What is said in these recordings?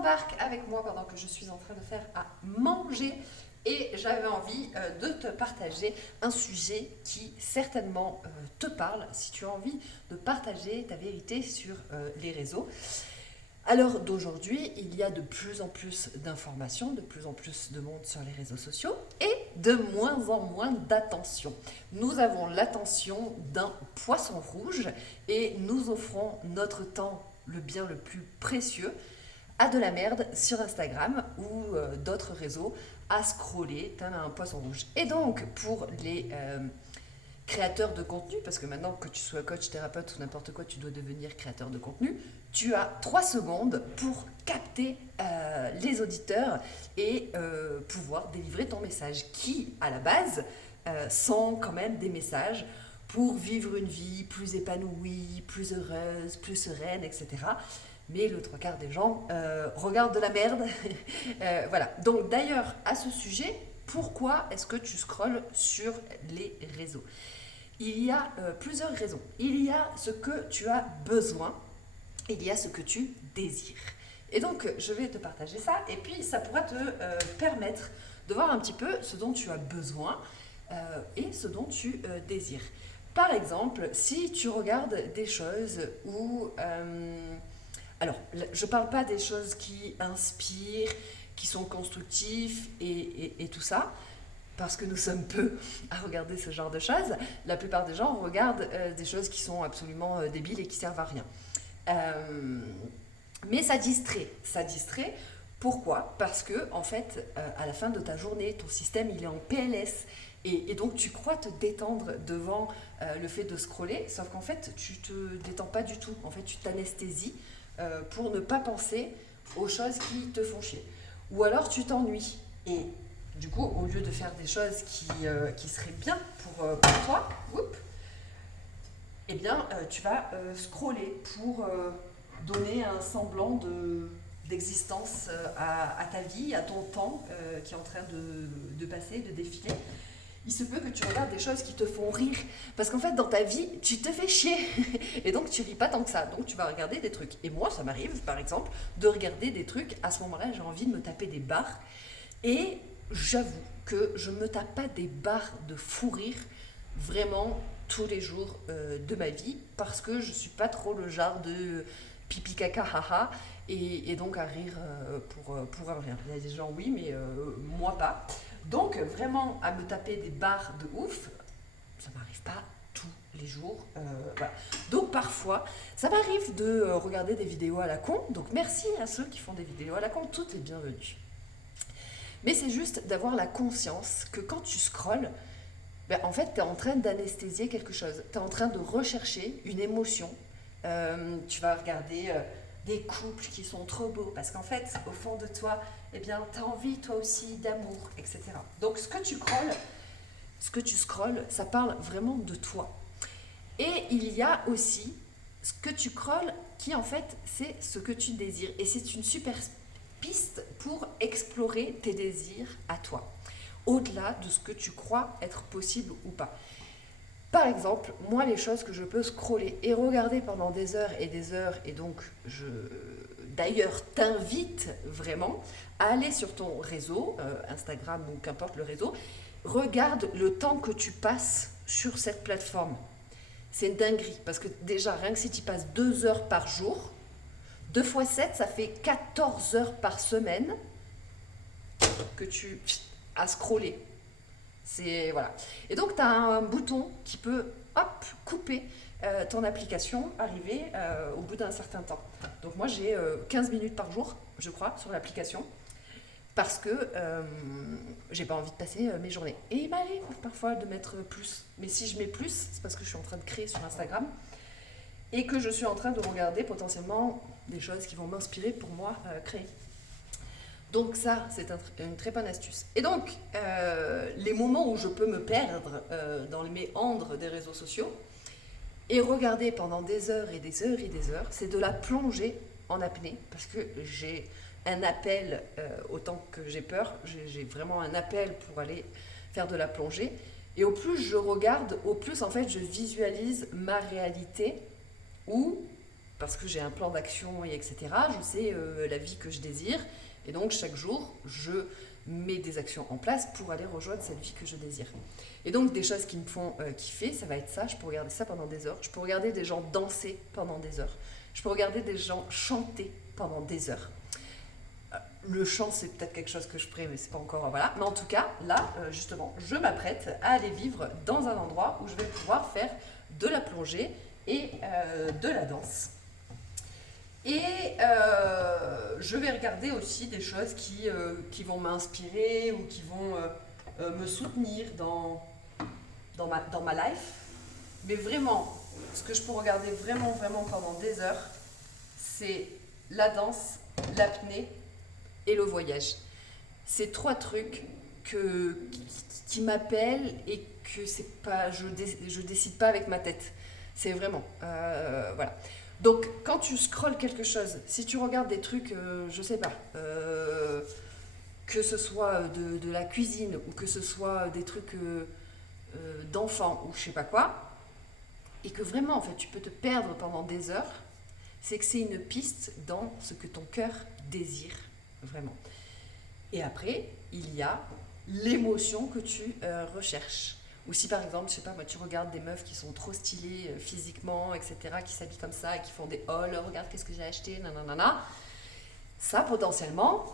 t'embarques avec moi pendant que je suis en train de faire à manger et j'avais envie de te partager un sujet qui certainement te parle si tu as envie de partager ta vérité sur les réseaux. À l'heure d'aujourd'hui, il y a de plus en plus d'informations, de plus en plus de monde sur les réseaux sociaux et de moins en moins d'attention. Nous avons l'attention d'un poisson rouge et nous offrons notre temps, le bien le plus précieux, à de la merde sur Instagram ou d'autres réseaux, à scroller tel un poisson rouge. Et donc, pour les créateur de contenu, parce que maintenant que tu sois coach, thérapeute ou n'importe quoi, tu dois devenir créateur de contenu, tu as 3 secondes pour capter les auditeurs et pouvoir délivrer ton message qui, à la base, sont quand même des messages pour vivre une vie plus épanouie, plus heureuse, plus sereine, etc. Mais le 3/4 des gens regardent de la merde. Voilà. Donc d'ailleurs, à ce sujet, pourquoi est-ce que tu scrolles sur les réseaux ? Il y a plusieurs raisons. Il y a ce que tu as besoin, il y a ce que tu désires. Et donc, je vais te partager ça, et puis ça pourra te permettre de voir un petit peu ce dont tu as besoin et ce dont tu désires. Par exemple, si tu regardes des choses où... alors, je ne parle pas des choses qui inspirent, qui sont constructives et tout ça, parce que nous sommes peu à regarder ce genre de choses. La plupart des gens regardent des choses qui sont absolument débiles et qui servent à rien. Mais ça distrait. Ça distrait. Pourquoi ? Parce que, en fait, à la fin de ta journée, ton système, il est en PLS. Et donc, tu crois te détendre devant le fait de scroller, sauf qu'en fait, tu te détends pas du tout. En fait, tu t'anesthésies pour ne pas penser aux choses qui te font chier. Ou alors, tu t'ennuies. Et du coup, au lieu de faire des choses qui seraient bien pour toi, eh bien, tu vas scroller pour donner un semblant d'existence à ta vie, à ton temps qui est en train de passer, de défiler. Il se peut que tu regardes des choses qui te font rire. Parce qu'en fait, dans ta vie, tu te fais chier. Et donc, tu ris pas tant que ça. Donc, tu vas regarder des trucs. Et moi, ça m'arrive, par exemple, de regarder des trucs. À ce moment-là, j'ai envie de me taper des barres. Et j'avoue que je ne me tape pas des barres de fou rire vraiment tous les jours de ma vie parce que je ne suis pas trop le genre de pipi caca haha et donc à rire pour un rien. Il y a des gens oui, mais moi pas. Donc vraiment à me taper des barres de ouf, ça m'arrive pas tous les jours. Voilà. Donc parfois, ça m'arrive de regarder des vidéos à la con. Donc merci à ceux qui font des vidéos à la con, tout est bienvenu. Mais c'est juste d'avoir la conscience que quand tu scrolles, ben, en fait, tu es en train d'anesthésier quelque chose. Tu es en train de rechercher une émotion. Tu vas regarder des couples qui sont trop beaux parce qu'en fait, au fond de toi, eh bien, tu as envie toi aussi d'amour, etc. Donc, ce que tu scrolles, ça parle vraiment de toi. Et il y a aussi ce que tu scrolles qui, en fait, c'est ce que tu désires. Et c'est une super piste pour explorer tes désirs à toi, au-delà de ce que tu crois être possible ou pas. Par exemple, moi, les choses que je peux scroller et regarder pendant des heures, et donc je d'ailleurs t'invite vraiment à aller sur ton réseau, Instagram ou qu'importe le réseau, regarde le temps que tu passes sur cette plateforme. C'est une dinguerie, parce que déjà, rien que si tu passes 2 heures par jour, 2 fois 7, ça fait 14 heures par semaine que tu as scrollé. C'est, voilà. Et donc, tu as un bouton qui peut, hop, couper ton application, arriver au bout d'un certain temps. Donc, moi, j'ai 15 minutes par jour, je crois, sur l'application, parce que j'ai pas envie de passer mes journées. Et il m'arrive parfois de mettre plus. Mais si je mets plus, c'est parce que je suis en train de créer sur Instagram et que je suis en train de regarder potentiellement des choses qui vont m'inspirer pour moi créer. Donc ça, c'est une très bonne astuce. Et donc, les moments où je peux me perdre dans les méandres des réseaux sociaux et regarder pendant des heures et des heures et des heures, c'est de la plonger en apnée, parce que j'ai un appel, autant que j'ai peur, j'ai vraiment un appel pour aller faire de la plongée. Et au plus je regarde, au plus en fait je visualise ma réalité où parce que j'ai un plan d'action, et etc. Je sais la vie que je désire. Et donc, chaque jour, je mets des actions en place pour aller rejoindre cette vie que je désire. Et donc, des choses qui me font kiffer, ça va être ça. Je peux regarder ça pendant des heures. Je peux regarder des gens danser pendant des heures. Je peux regarder des gens chanter pendant des heures. Le chant, c'est peut-être quelque chose que je ferai, mais c'est pas encore... Voilà. Mais en tout cas, là, justement, je m'apprête à aller vivre dans un endroit où je vais pouvoir faire de la plongée et de la danse. Et je vais regarder aussi des choses qui vont m'inspirer ou qui vont me soutenir dans ma life. Mais vraiment, ce que je peux regarder vraiment pendant des heures, c'est la danse, l'apnée et le voyage. C'est 3 trucs qui m'appellent et que c'est pas, je décide pas avec ma tête. C'est vraiment, voilà. Donc, quand tu scrolles quelque chose, si tu regardes des trucs, je sais pas, que ce soit de la cuisine ou que ce soit des trucs d'enfants ou je sais pas quoi, et que vraiment, en fait, tu peux te perdre pendant des heures, c'est que c'est une piste dans ce que ton cœur désire, vraiment. Et après, il y a l'émotion que tu recherches. Ou si par exemple, je sais pas, moi, tu regardes des meufs qui sont trop stylées physiquement, etc., qui s'habillent comme ça et qui font des hauls, regarde qu'est-ce que j'ai acheté, nanana. Ça, potentiellement,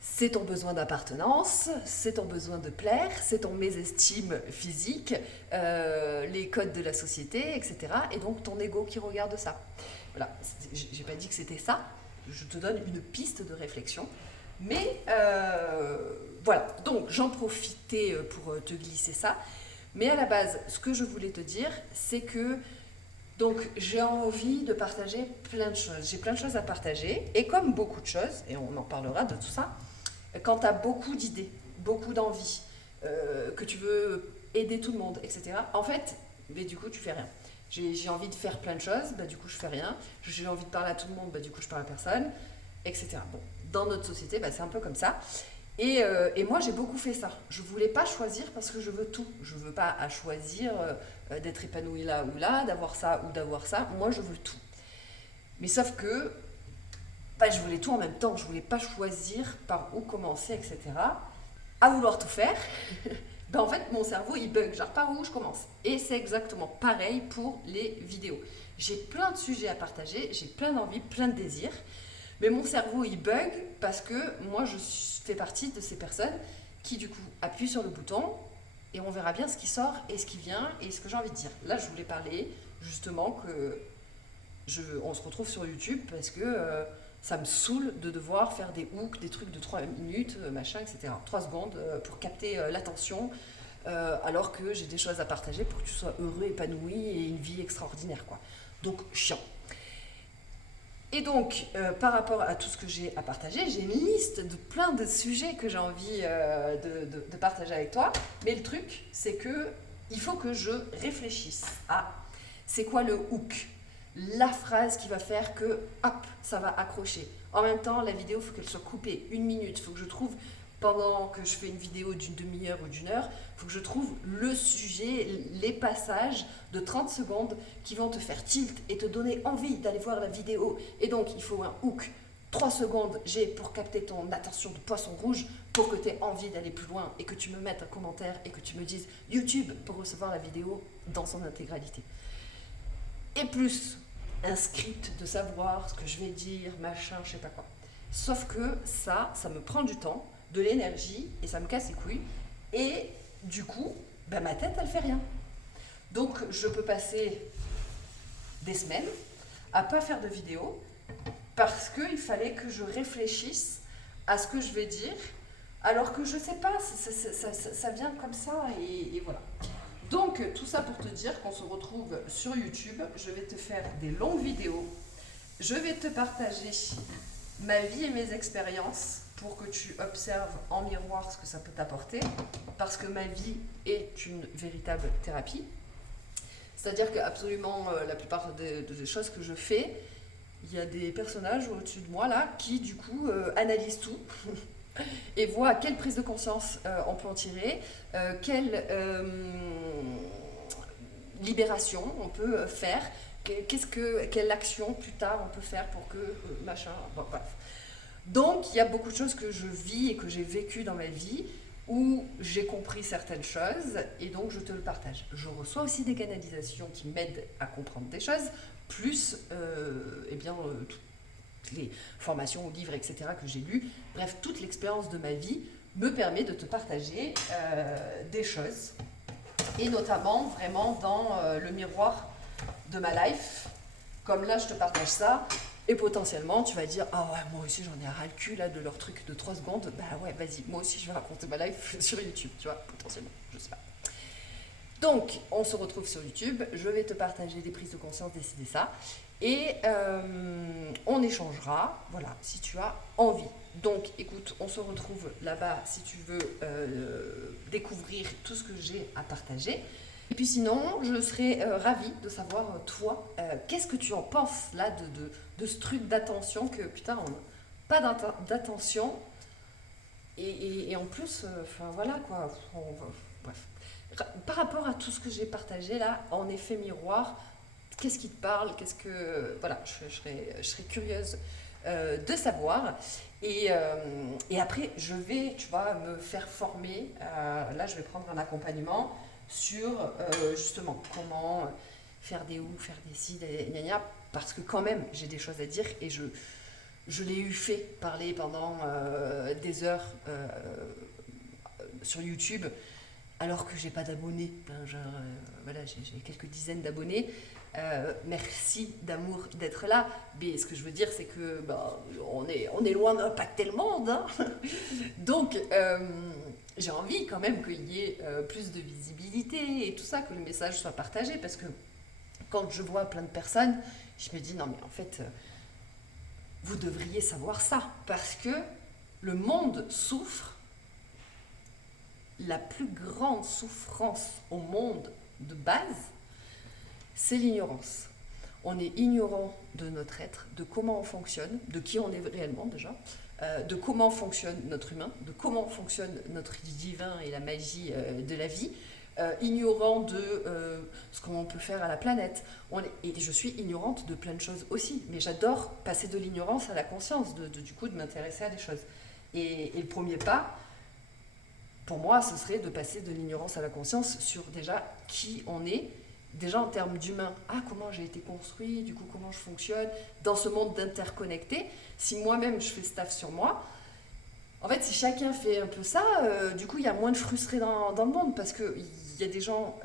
c'est ton besoin d'appartenance, c'est ton besoin de plaire, c'est ton mésestime physique, les codes de la société, etc. Et donc ton ego qui regarde ça. Voilà, j'ai pas dit que c'était ça, je te donne une piste de réflexion. Mais voilà, donc j'en profitais pour te glisser ça. Mais à la base, ce que je voulais te dire, c'est que donc j'ai envie de partager plein de choses. J'ai plein de choses à partager. Et comme beaucoup de choses, et on en parlera de tout ça, quand tu as beaucoup d'idées, beaucoup d'envies, que tu veux aider tout le monde, etc., en fait, mais du coup, tu fais rien. J'ai envie de faire plein de choses, bah, du coup, je fais rien. J'ai envie de parler à tout le monde, bah, du coup, je parle à personne, etc. Bon, dans notre société, bah, c'est un peu comme ça. Et moi, j'ai beaucoup fait ça. Je ne voulais pas choisir parce que je veux tout. Je ne veux pas à choisir d'être épanouie là ou là, d'avoir ça ou d'avoir ça. Moi, je veux tout. Mais sauf que bah, je voulais tout en même temps. Je ne voulais pas choisir par où commencer, etc. À vouloir tout faire, ben en fait, mon cerveau, il bug. Genre, par où je commence? Et c'est exactement pareil pour les vidéos. J'ai plein de sujets à partager, j'ai plein d'envies, plein de désirs. Mais mon cerveau, il bug parce que moi, je fais partie de ces personnes qui, du coup, appuient sur le bouton et on verra bien ce qui sort et ce qui vient et ce que j'ai envie de dire. Là, je voulais parler justement que on se retrouve sur YouTube parce que ça me saoule de devoir faire des hooks, des trucs de 3 minutes, machin, etc. 3 secondes pour capter l'attention alors que j'ai des choses à partager pour que tu sois heureux, épanoui et une vie extraordinaire, quoi. Donc, chiant. Et donc, par rapport à tout ce que j'ai à partager, j'ai une liste de plein de sujets que j'ai envie de partager avec toi. Mais le truc, c'est que il faut que je réfléchisse à c'est quoi le hook, la phrase qui va faire que, hop, ça va accrocher. En même temps, la vidéo, il faut qu'elle soit coupée 1 minute. Il faut que je trouve, pendant que je fais une vidéo d'une demi-heure ou d'1 heure, il faut que je trouve le sujet, les passages de 30 secondes qui vont te faire tilt et te donner envie d'aller voir la vidéo. Et donc, il faut un hook. 3 secondes, j'ai pour capter ton attention de poisson rouge pour que tu aies envie d'aller plus loin et que tu me mettes un commentaire et que tu me dises YouTube pour recevoir la vidéo dans son intégralité. Et plus un script de savoir ce que je vais dire, machin, je sais pas quoi. Sauf que ça me prend du temps, de l'énergie et ça me casse les couilles. Et du coup, bah, ma tête, elle fait rien. Donc, je peux passer des semaines à pas faire de vidéo parce qu'il fallait que je réfléchisse à ce que je vais dire, alors que je sais pas, ça vient comme ça et voilà. Donc, tout ça pour te dire qu'on se retrouve sur YouTube. Je vais te faire des longues vidéos. Je vais te partager ma vie et mes expériences pour que tu observes en miroir ce que ça peut t'apporter. Parce que ma vie est une véritable thérapie. C'est-à-dire qu'absolument la plupart des choses que je fais, il y a des personnages au-dessus de moi là qui du coup analysent tout et voient quelle prise de conscience on peut en tirer, quelle libération on peut faire quelle action plus tard on peut faire pour que machin, bon, bref. Donc il y a beaucoup de choses que je vis et que j'ai vécues dans ma vie où j'ai compris certaines choses et donc je te le partage. Je reçois aussi des canalisations qui m'aident à comprendre des choses, plus toutes les formations, livres, etc. que j'ai lus. Bref, toute l'expérience de ma vie me permet de te partager des choses et notamment vraiment dans le miroir de ma life. Comme là, je te partage ça. Et potentiellement, tu vas dire, ah ouais, moi aussi j'en ai ras le cul là, de leur truc de 3 secondes. Bah ouais, vas-y, moi aussi je vais raconter ma life sur YouTube, tu vois, potentiellement, je sais pas. Donc, on se retrouve sur YouTube, je vais te partager des prises de conscience, décider ça. Et on échangera, voilà, si tu as envie. Donc, écoute, on se retrouve là-bas si tu veux découvrir tout ce que j'ai à partager. Et puis sinon, je serais ravie de savoir, toi, qu'est-ce que tu en penses là de ce truc d'attention que, putain, on n'a pas d'attention. Et en plus, enfin voilà quoi, bref. Par rapport à tout ce que j'ai partagé là, en effet miroir, qu'est-ce qui te parle, qu'est-ce que... Voilà, je serais curieuse de savoir. Et après, je vais, tu vois, me faire former. Là, je vais prendre un accompagnement sur justement comment faire des ou, faire des si, des gna gna, parce que quand même, j'ai des choses à dire et je l'ai eu fait parler pendant des heures sur YouTube alors que j'ai pas d'abonnés. Voilà, j'ai quelques dizaines d'abonnés. Merci d'amour d'être là. Mais ce que je veux dire, c'est que on est loin d'impacter le monde. Hein. Donc, j'ai envie quand même qu'il y ait plus de visibilité et tout ça, que le message soit partagé. Parce que quand je vois plein de personnes, je me dis non, mais en fait, vous devriez savoir ça. Parce que le monde souffre. La plus grande souffrance au monde de base, c'est l'ignorance. On est ignorant de notre être, de comment on fonctionne, de qui on est réellement déjà, de comment fonctionne notre humain, de comment fonctionne notre divin et la magie de la vie, ignorant de ce qu'on peut faire à la planète. Et je suis ignorante de plein de choses aussi, mais j'adore passer de l'ignorance à la conscience, du coup de m'intéresser à des choses. Et le premier pas, pour moi, ce serait de passer de l'ignorance à la conscience sur déjà qui on est, déjà en termes d'humain. Ah, comment j'ai été construit, du coup, comment je fonctionne, dans ce monde d'interconnecté. Si moi-même, je fais ce taf sur moi, en fait, si chacun fait un peu ça, du coup, il y a moins de frustrés dans le monde, parce qu'il y a des gens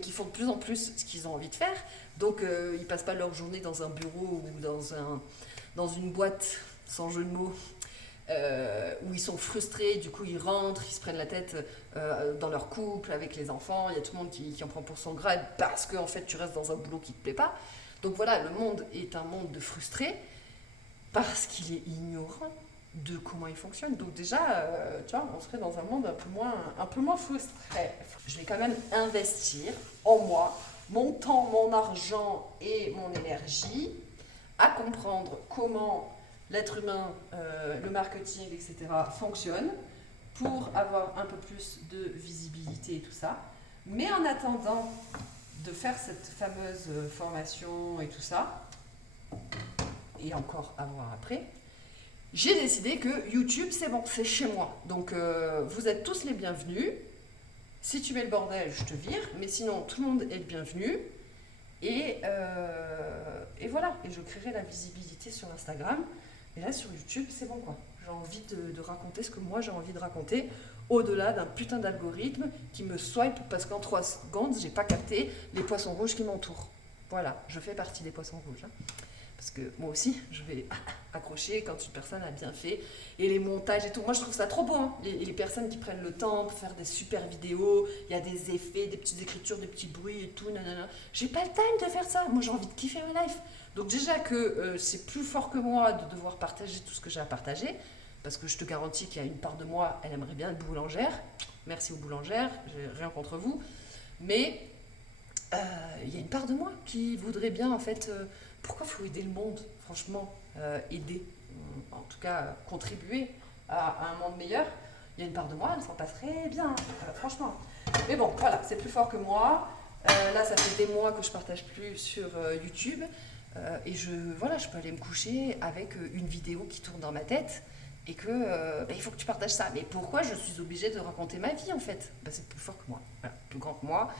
qui font de plus en plus ce qu'ils ont envie de faire. Donc, ils passent pas leur journée dans un bureau ou dans une boîte, sans jeu de mots, où ils sont frustrés, du coup ils rentrent, ils se prennent la tête dans leur couple, avec les enfants, il y a tout le monde qui en prend pour son grade parce que en fait tu restes dans un boulot qui te plaît pas. Donc voilà, le monde est un monde de frustrés parce qu'il est ignorant de comment il fonctionne. Donc déjà, tu vois, on serait dans un monde un peu moins frustré. Je vais quand même investir en moi, mon temps, mon argent et mon énergie à comprendre comment l'être humain, le marketing, etc. fonctionne pour avoir un peu plus de visibilité et tout ça. Mais en attendant de faire cette fameuse formation et tout ça, et encore à voir après, j'ai décidé que YouTube, c'est bon, c'est chez moi. Donc vous êtes tous les bienvenus. Si tu mets le bordel, je te vire, mais sinon tout le monde est le bienvenu. Et voilà, et je créerai la visibilité sur Instagram. Et là, sur YouTube, c'est bon quoi. J'ai envie de raconter ce que moi j'ai envie de raconter, au-delà d'un putain d'algorithme qui me swipe parce qu'en 3 secondes, j'ai pas capté les poissons rouges qui m'entourent. Voilà, je fais partie des poissons rouges. Hein. Parce que moi aussi, je vais accrocher quand une personne a bien fait. Et les montages et tout, moi je trouve ça trop beau. Hein. Les personnes qui prennent le temps pour faire des super vidéos, il y a des effets, des petites écritures, des petits bruits et tout. Nanana. J'ai pas le time de faire ça. Moi j'ai envie de kiffer ma life. Donc déjà que c'est plus fort que moi de devoir partager tout ce que j'ai à partager. Parce que je te garantis qu'il y a une part de moi, elle aimerait bien être boulangère. Merci aux boulangères, j'ai rien contre vous. Mais il y a une part de moi qui voudrait bien en fait... pourquoi il faut aider le monde, franchement, aider, en tout cas contribuer à un monde meilleur. Il y a une part de moi, elle s'en passerait bien, franchement. Mais bon, voilà, c'est plus fort que moi. Là, ça fait des mois que je partage plus sur YouTube. Et je peux aller me coucher avec une vidéo qui tourne dans ma tête et que il faut que tu partages ça. Mais pourquoi je suis obligée de raconter ma vie en fait? C'est plus fort que moi, voilà, plus grand que moi.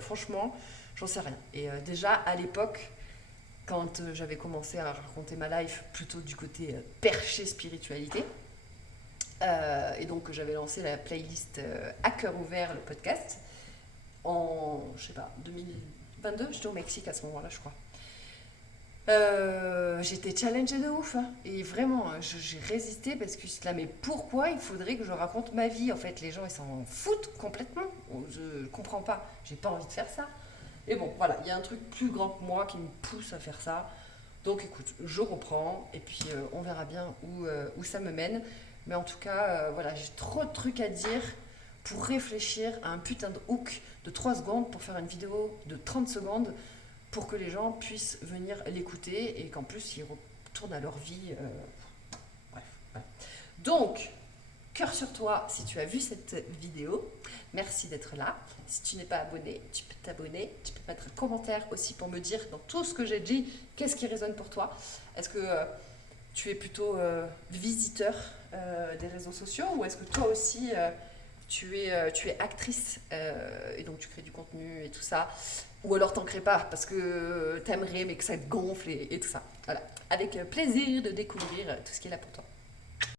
Franchement, j'en sais rien. Et déjà à l'époque, quand j'avais commencé à raconter ma life plutôt du côté perché spiritualité, et donc j'avais lancé la playlist À cœur ouvert, le podcast, en, je sais pas, 2022, j'étais au Mexique à ce moment-là, je crois. J'étais challengée de ouf, hein. Et vraiment, j'ai résisté parce que j'étais là, mais pourquoi il faudrait que je raconte ma vie? En fait, les gens, ils s'en foutent complètement. Je comprends pas, j'ai pas envie de faire ça. Et bon, voilà, il y a un truc plus grand que moi qui me pousse à faire ça. Donc écoute, je reprends et puis on verra bien où ça me mène. Mais en tout cas, voilà, j'ai trop de trucs à dire pour réfléchir à un putain de hook de 3 secondes pour faire une vidéo de 30 secondes pour que les gens puissent venir l'écouter et qu'en plus ils retournent à leur vie. Bref, voilà. Donc, cœur sur toi si tu as vu cette vidéo. Merci d'être là. Si tu n'es pas abonné, tu peux t'abonner. Tu peux mettre un commentaire aussi pour me dire dans tout ce que j'ai dit, qu'est-ce qui résonne pour toi. Est-ce que tu es plutôt visiteur des réseaux sociaux ou est-ce que toi aussi tu es actrice et donc tu crées du contenu et tout ça, ou alors t'en crées pas parce que t'aimerais mais que ça te gonfle et tout ça. Voilà, avec plaisir de découvrir tout ce qui est là pour toi.